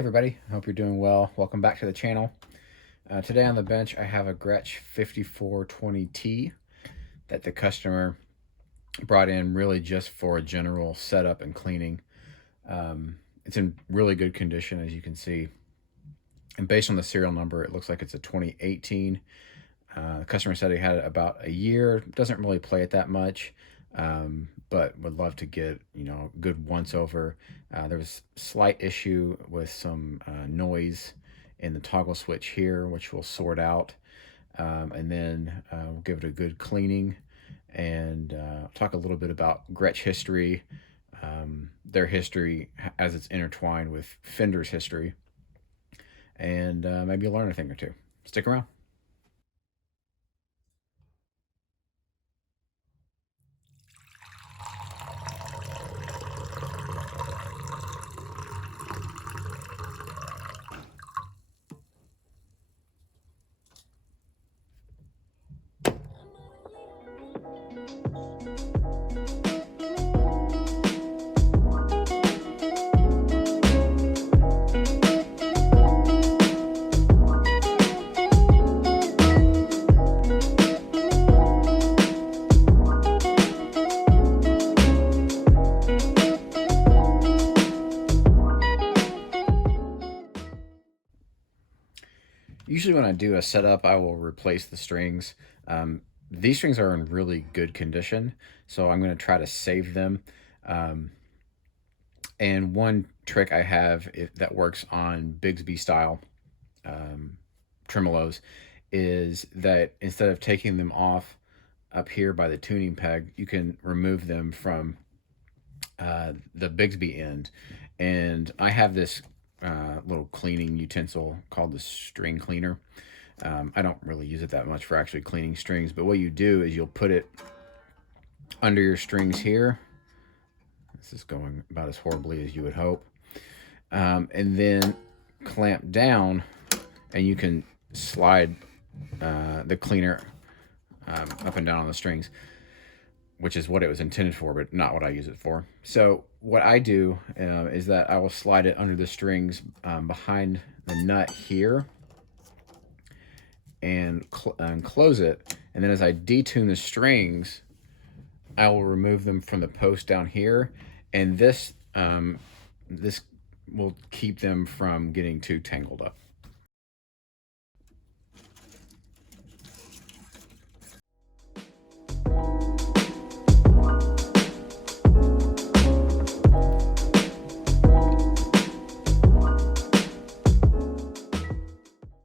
Everybody, I hope you're doing well. Welcome back to the channel. Today on the bench, I have a Gretsch 5420T that the customer brought in really just for a general setup and cleaning. It's in really good condition, as you can see. And based on the serial number, it looks like it's a 2018. The customer said he had it about a year. Doesn't really play it that much, but would love to get good once over. There was slight issue with some noise in the toggle switch here, which we'll sort out, and then we'll give it a good cleaning and talk a little bit about Gretsch history, their history as it's intertwined with Fender's history, and maybe learn a thing or two. Stick around. Usually when I do a setup, I will replace the strings. These strings are in really good condition, so I'm going to try to save them. Um, and one trick I have that works on Bigsby style um, tremolos is that instead of taking them off up here by the tuning peg, you can remove them from the Bigsby end. And I have this little cleaning utensil called the string cleaner. I don't really use it that much for actually cleaning strings, but what you do is you'll put it under your strings here. This is going about as horribly as you would hope. And then clamp down, and you can slide the cleaner up and down on the strings, which is what it was intended for, but not what I use it for. So what I do is that I will slide it under the strings behind the nut here and close it. And then as I detune the strings, I will remove them from the post down here. And this will keep them from getting too tangled up.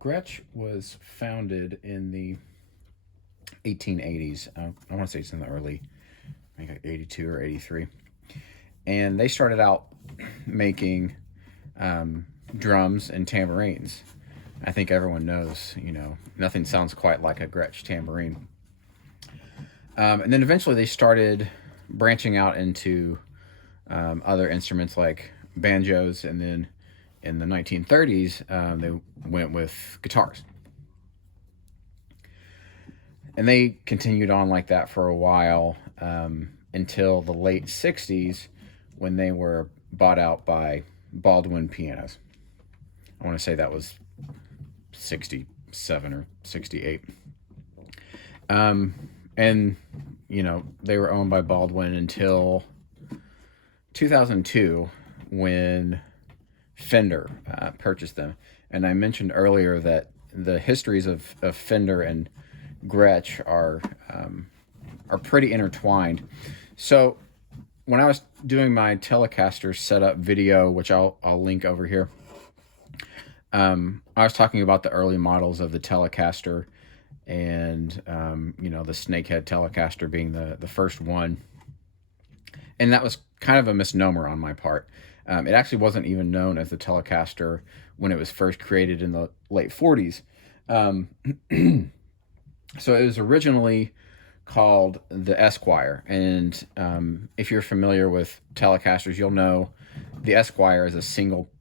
Gretsch was founded in the 1880s. I want to say it's in the early, I think 82 or 83. And they started out making drums and tambourines. I think everyone knows, nothing sounds quite like a Gretsch tambourine. And then eventually they started branching out into other instruments like banjos, and then in the 1930s, they went with guitars. And they continued on like that for a while until the late 60s when they were bought out by Baldwin Pianos. I want to say that was 67 or 68. And, they were owned by Baldwin until 2002 when Fender purchased them. And I mentioned earlier that the histories of Fender and Gretsch are pretty intertwined. So when I was doing my Telecaster setup video, which I'll link over here, I was talking about the early models of the Telecaster, and the snakehead Telecaster being the first one. And that was kind of a misnomer on my part. It actually wasn't even known as the Telecaster when it was first created in the late 40s. So it was originally called the Esquire. And if you're familiar with Telecasters, you'll know the Esquire is a single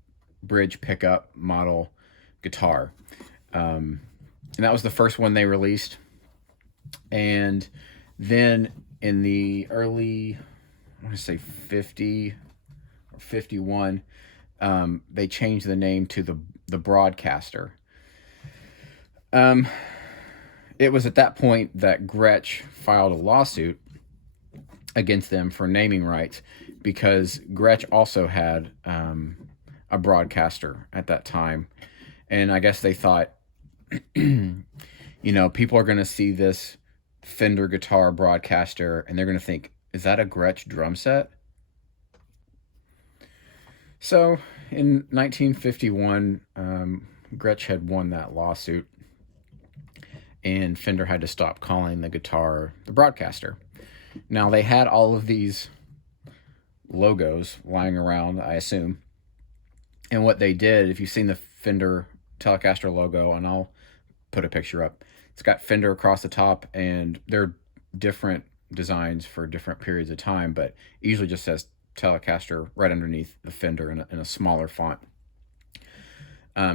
bridge pickup model guitar. And that was the first one they released. And then in the early, I want to say 50 or 51, they changed the name to the Broadcaster. Um, it was at that point that Gretsch filed a lawsuit against them for naming rights, because Gretsch also had a Broadcaster at that time, and I guess they thought, people are going to see this Fender guitar Broadcaster and they're going to think, is that a Gretsch drum set? So in 1951, Gretsch had won that lawsuit, and Fender had to stop calling the guitar the Broadcaster. Now, they had all of these logos lying around, I assume. And what they did, if you've seen the Fender Telecaster logo, and I'll put a picture up, it's got Fender across the top, and they're different designs for different periods of time, but it usually just says Telecaster right underneath the Fender in a smaller font.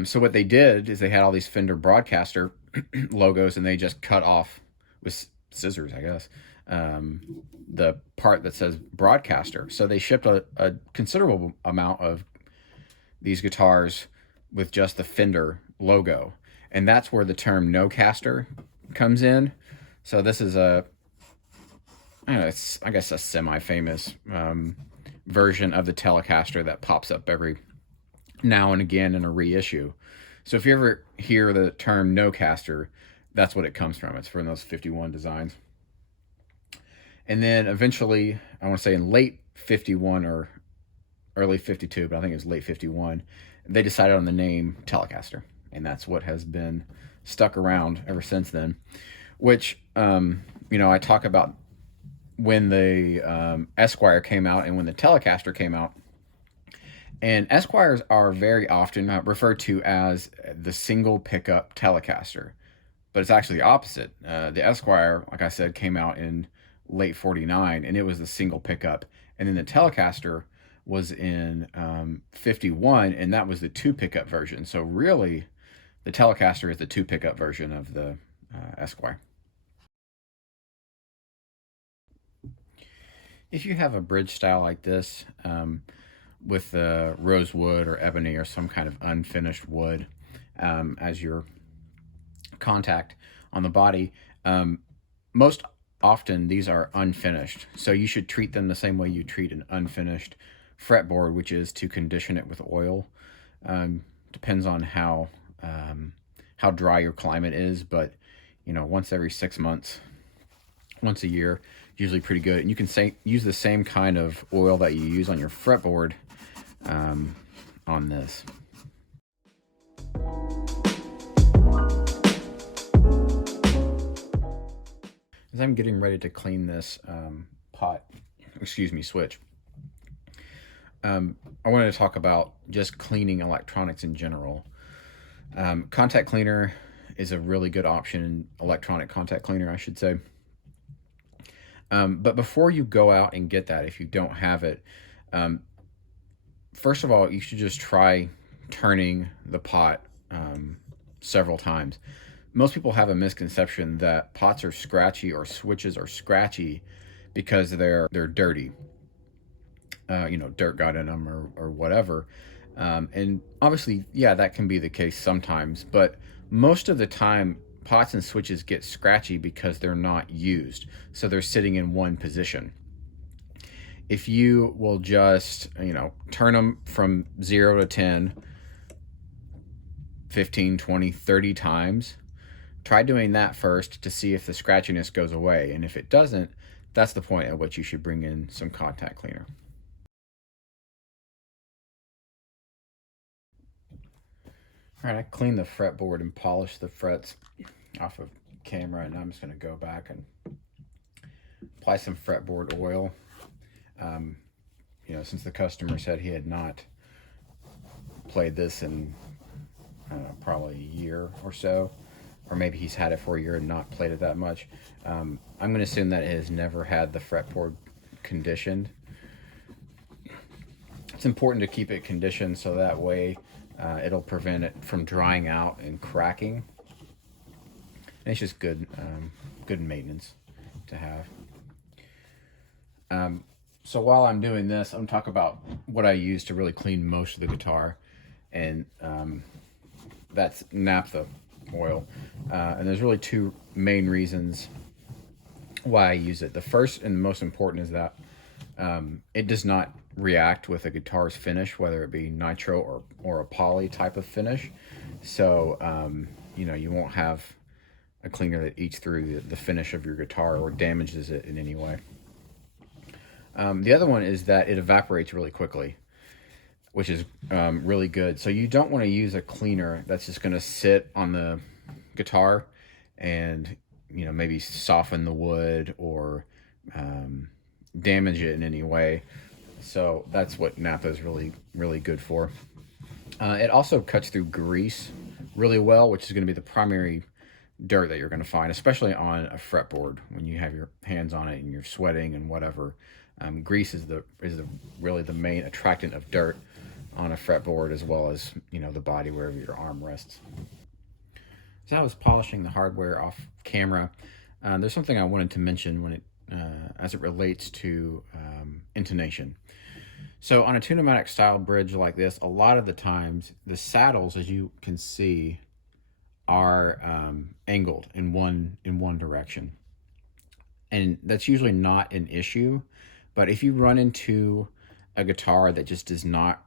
So what they did is they had all these Fender Broadcaster logos, and they just cut off with scissors, I guess, the part that says Broadcaster. So they shipped a considerable amount of these guitars with just the Fender logo, and that's where the term no-caster comes in. So this is it's, I guess, a semi-famous version of the Telecaster that pops up every now and again in a reissue. So if you ever hear the term no-caster, that's what it comes from. It's from those 51 designs. And then eventually, I want to say in late 51 or early 52, but I think it was late 51, they decided on the name Telecaster. And that's what has been stuck around ever since then. Which, I talk about when the Esquire came out and when the Telecaster came out. And Esquires are very often referred to as the single pickup Telecaster. But it's actually the opposite. The Esquire, like I said, came out in late 49, and it was the single pickup. And then the Telecaster was in 51, and that was the two pickup version. So really, the Telecaster is the two pickup version of the Esquire. If you have a bridge style like this, with rosewood or ebony or some kind of unfinished wood as your contact on the body, most often these are unfinished. So you should treat them the same way you treat an unfinished fretboard, which is to condition it with oil. Depends on how dry your climate is, but once every 6 months, once a year, usually pretty good. And you can use the same kind of oil that you use on your fretboard on this. As I'm getting ready to clean this switch, I wanted to talk about just cleaning electronics in general. Contact cleaner is a really good option, electronic contact cleaner, I should say. But before you go out and get that, if you don't have it, first of all, you should just try turning the pot several times. Most people have a misconception that pots are scratchy or switches are scratchy because they're dirty. Dirt got in them or whatever. And obviously, yeah, that can be the case sometimes, but most of the time, pots and switches get scratchy because they're not used. So they're sitting in one position. If you will just, turn them from 0 to 10, 15, 20, 30 times, try doing that first to see if the scratchiness goes away. And if it doesn't, that's the point at which you should bring in some contact cleaner. All right, I cleaned the fretboard and polished the frets off of camera, and I'm just going to go back and apply some fretboard oil. Since the customer said he had not played this in probably a year or so, or maybe he's had it for a year and not played it that much, I'm going to assume that it has never had the fretboard conditioned. It's important to keep it conditioned so that way it'll prevent it from drying out and cracking. And it's just good maintenance to have. So while I'm doing this, I'm gonna talk about what I use to really clean most of the guitar, and that's naphtha oil. And there's really two main reasons why I use it. The first and the most important is that it does not react with a guitar's finish, whether it be nitro or a poly type of finish. So you know, you won't have a cleaner that eats through the finish of your guitar or damages it in any way. The other one is that it evaporates really quickly, which is really good. So you don't want to use a cleaner that's just going to sit on the guitar and, you know, maybe soften the wood or damage it in any way. So that's what naphtha is really good for. It also cuts through grease really well, which is going to be the primary dirt that you're going to find, especially on a fretboard when you have your hands on it and you're sweating and whatever. Grease is really the main attractant of dirt on a fretboard, as well as, you know, the body wherever your arm rests. So I was polishing the hardware off camera. There's something I wanted to mention when it as it relates to intonation. So on a tunematic style bridge like this, a lot of the times the saddles, as you can see, are angled in one direction, and that's usually not an issue. But if you run into a guitar that just does not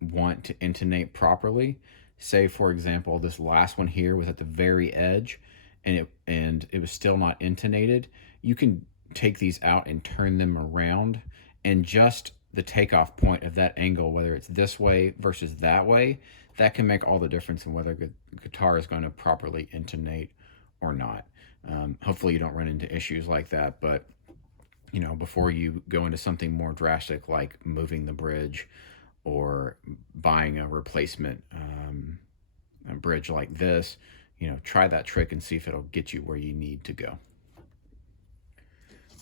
want to intonate properly, say for example this last one here was at the very edge and it was still not intonated, you can take these out and turn them around, and just the takeoff point of that angle, whether it's this way versus that way, that can make all the difference in whether the guitar is going to properly intonate or not. Hopefully you don't run into issues like that, but you know, before you go into something more drastic like moving the bridge or buying a replacement a bridge like this, you know, try that trick and see if it'll get you where you need to go.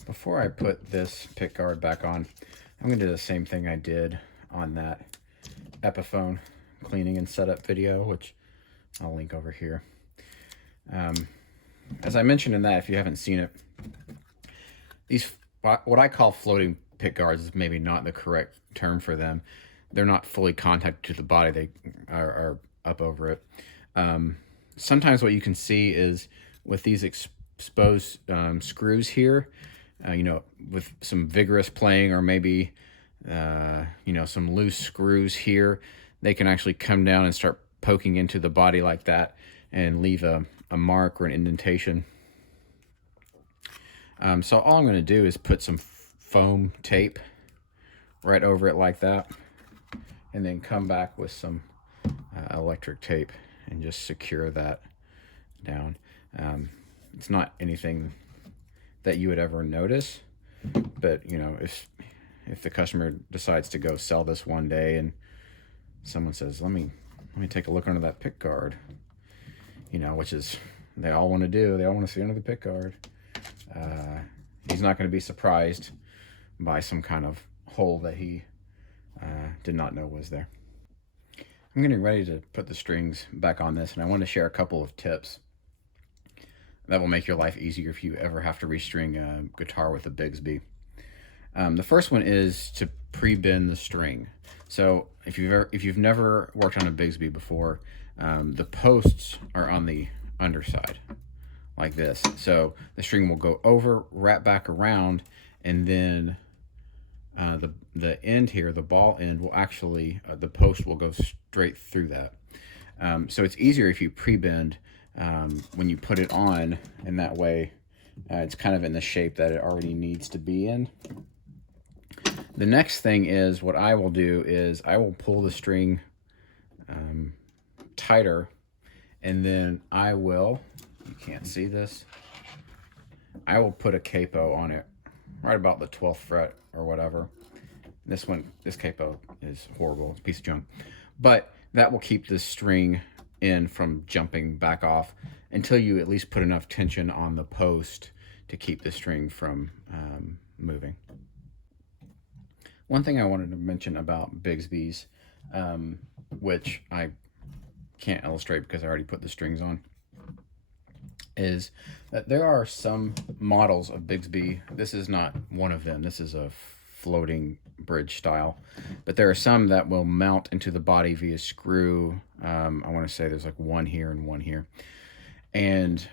Before I put this pick guard back on, I'm going to do the same thing I did on that Epiphone cleaning and setup video, which I'll link over here. As I mentioned in that, if you haven't seen it, these, what I call floating pick guards, is maybe not the correct term for them. They're not fully contacted to the body, they are up over it. Sometimes what you can see is with these exposed screws here, you know, with some vigorous playing or maybe, you know, some loose screws here, they can actually come down and start poking into the body like that and leave a mark or an indentation. So all I'm going to do is put some foam tape right over it like that, and then come back with some electric tape and just secure that down. It's not anything that you would ever notice, but you know, if the customer decides to go sell this one day and someone says, let me take a look under that pick guard, you know, which is they all want to do, they all want to see under the pick guard, he's not going to be surprised by some kind of hole that he did not know was there. I'm getting ready to put the strings back on this, and I want to share a couple of tips that will make your life easier if you ever have to restring a guitar with a Bigsby. The first one is to pre-bend the string. So if you've never worked on a Bigsby before, the posts are on the underside like this. So the string will go over, wrap back around, and then the end here, the ball end, will actually, the post will go straight through that. So it's easier if you pre-bend when you put it on, and that way it's kind of in the shape that it already needs to be in. The next thing is, what I will do is I will pull the string tighter, and then I will, you can't see this, I will put a capo on it right about the 12th fret or whatever. This capo is horrible, it's a piece of junk, but that will keep the string in from jumping back off until you at least put enough tension on the post to keep the string from moving. One thing I wanted to mention about Bigsby's, which I can't illustrate because I already put the strings on, is that there are some models of Bigsby. This is not one of them. This is a floating bridge style. But there are some that will mount into the body via screw. I want to say there's like one here and one here. And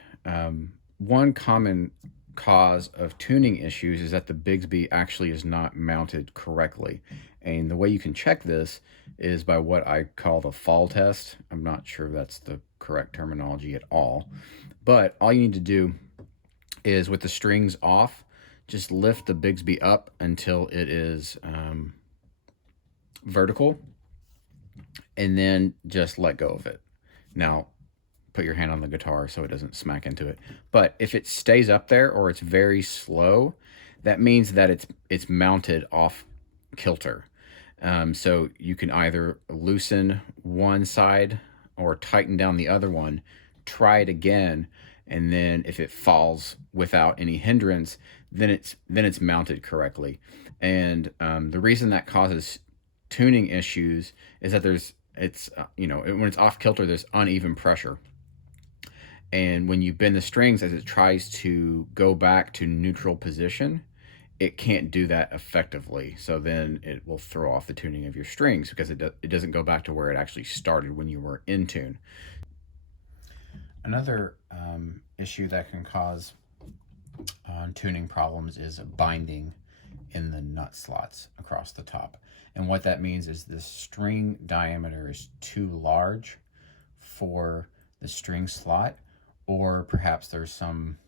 one common cause of tuning issues is that the Bigsby actually is not mounted correctly. And the way you can check this is by what I call the fall test. I'm not sure that's the correct terminology at all. But all you need to do is, with the strings off, just lift the Bigsby up until it is vertical, and then just let go of it. Now, put your hand on the guitar so it doesn't smack into it. But if it stays up there or it's very slow, that means that it's mounted off kilter. So you can either loosen one side or tighten down the other one, try it again, and then if it falls without any hindrance, then it's mounted correctly. And the reason that causes tuning issues is that when it's off kilter, there's uneven pressure. And when you bend the strings as it tries to go back to neutral position, it can't do that effectively. So then it will throw off the tuning of your strings because it doesn't go back to where it actually started when you were in tune. Another issue that can cause tuning problems is binding in the nut slots across the top. And what that means is the string diameter is too large for the string slot, or perhaps there's some,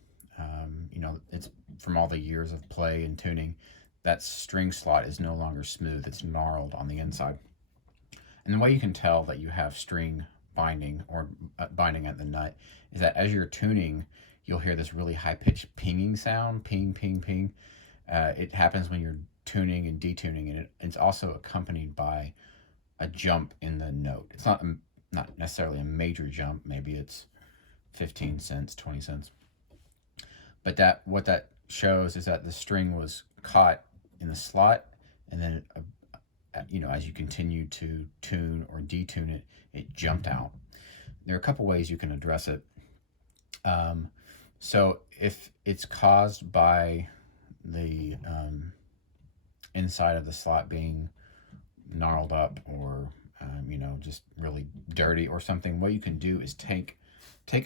it's from all the years of play and tuning, that string slot is no longer smooth, it's gnarled on the inside. And the way you can tell that you have string binding or binding at the nut is that as you're tuning, you'll hear this really high-pitched pinging sound, ping, ping, ping. It happens when you're tuning and detuning, and it's also accompanied by a jump in the note. It's not necessarily a major jump. Maybe it's 15 cents, 20 cents. But what that shows is that the string was caught in the slot, and then as you continue to tune or detune it, it jumped out. There are a couple ways you can address it. So if it's caused by the inside of the slot being gnarled up, or just really dirty or something, what you can do is take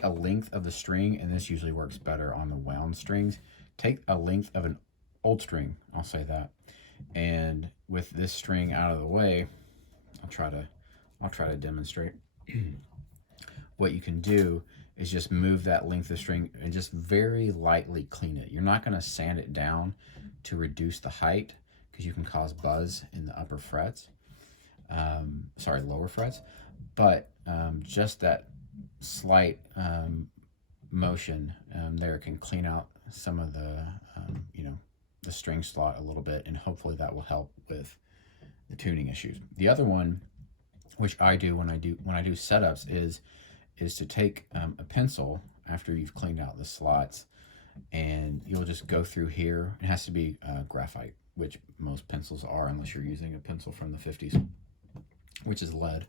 a length of the string, and this usually works better on the wound strings. Take a length of an old string, I'll say that, and with this string out of the way, I'll try to demonstrate. What you can do is just move that length of string and just very lightly clean it. You're not going to sand it down to reduce the height, because you can cause buzz in the upper frets, lower frets, but just that slight motion there can clean out some of the the string slot a little bit, and hopefully that will help with the tuning issues. The other one, which I do when I do setups, is to take a pencil after you've cleaned out the slots, and you'll just go through here. It has to be graphite, which most pencils are, unless you're using a pencil from the 50s, which is lead.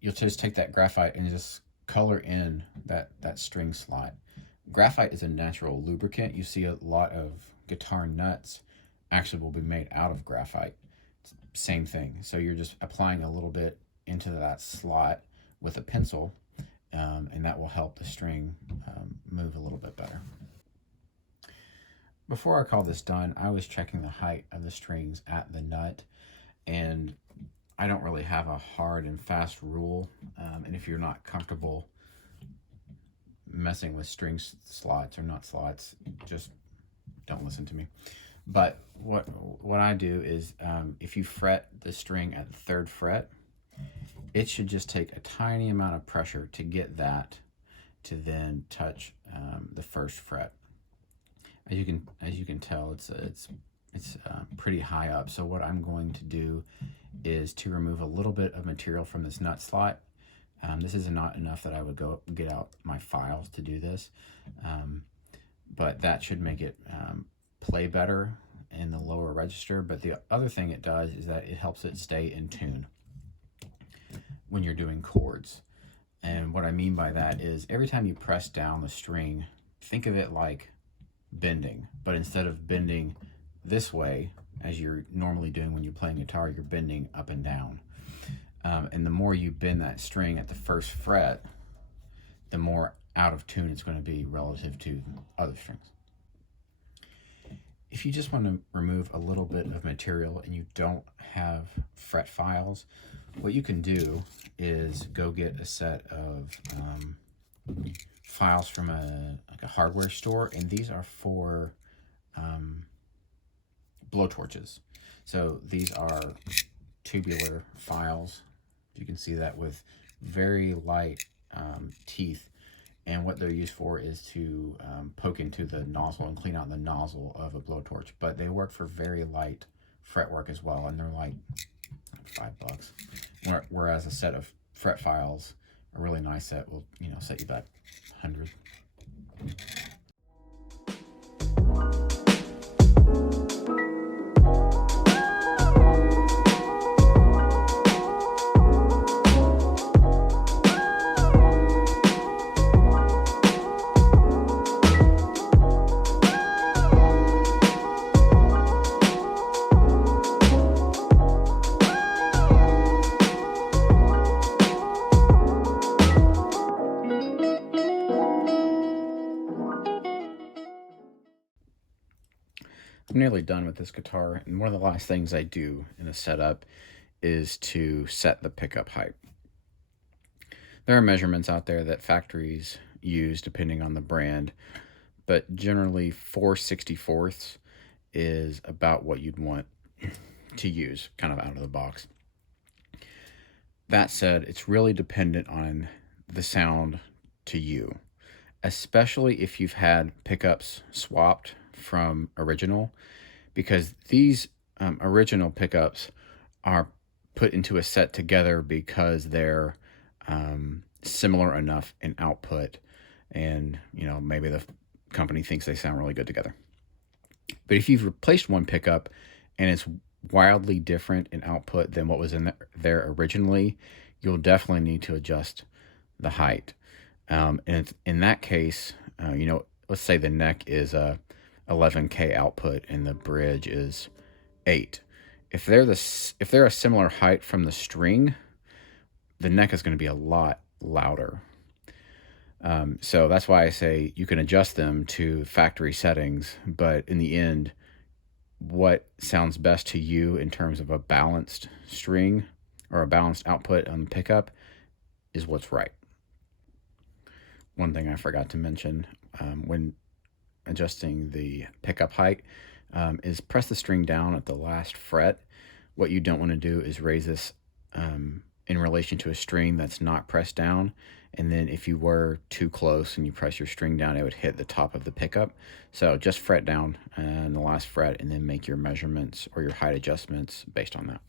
You'll just take that graphite and just color in that string slot. Graphite is a natural lubricant. You see a lot of guitar nuts actually will be made out of graphite. Same thing. So you're just applying a little bit into that slot with a pencil, and that will help the string move a little bit better. Before I call this done, I was checking the height of the strings at the nut, and I don't really have a hard and fast rule, and if you're not comfortable messing with string slots or nut slots, just don't listen to me. But what I do is, if you fret the string at the 3rd fret, it should just take a tiny amount of pressure to get that to then touch the 1st fret. As you can tell, it's pretty high up. So what I'm going to do is to remove a little bit of material from this nut slot. This is not enough that I would go get out my files to do this, but that should make it play better in the lower register. But the other thing it does is that it helps it stay in tune when you're doing chords. And what I mean by that is, every time you press down the string, think of it like bending, but instead of bending this way, as you're normally doing when you're playing guitar, you're bending up and down. And the more you bend that string at the first fret, the more out of tune it's going to be relative to other strings. If you just want to remove a little bit of material and you don't have fret files, what you can do is go get a set of files from a hardware store, and these are for blowtorches. So these are tubular files. You can see that with very light teeth, and what they're used for is to poke into the nozzle and clean out the nozzle of a blowtorch. But they work for very light fretwork as well, and they're like $5. Whereas a set of fret files, a really nice set, will set you back 100. I'm nearly done with this guitar, and one of the last things I do in a setup is to set the pickup height. There are measurements out there that factories use depending on the brand, but generally 4/64 is about what you'd want to use kind of out of the box. That said, it's really dependent on the sound to you, especially if you've had pickups swapped from original, because these original pickups are put into a set together because they're similar enough in output, and maybe the company thinks they sound really good together. But if you've replaced one pickup and it's wildly different in output than what was in there originally, you'll definitely need to adjust the height. And in that case, let's say the neck is a 11K output and the bridge is 8. If they're a similar height from the string, the neck is going to be a lot louder. So that's why I say you can adjust them to factory settings, but in the end, what sounds best to you in terms of a balanced string or a balanced output on the pickup is what's right. One thing I forgot to mention when adjusting the pickup height is press the string down at the last fret. What you don't want to do is raise this in relation to a string that's not pressed down, and then if you were too close and you press your string down, it would hit the top of the pickup. So just fret down and the last fret, and then make your measurements or your height adjustments based on that.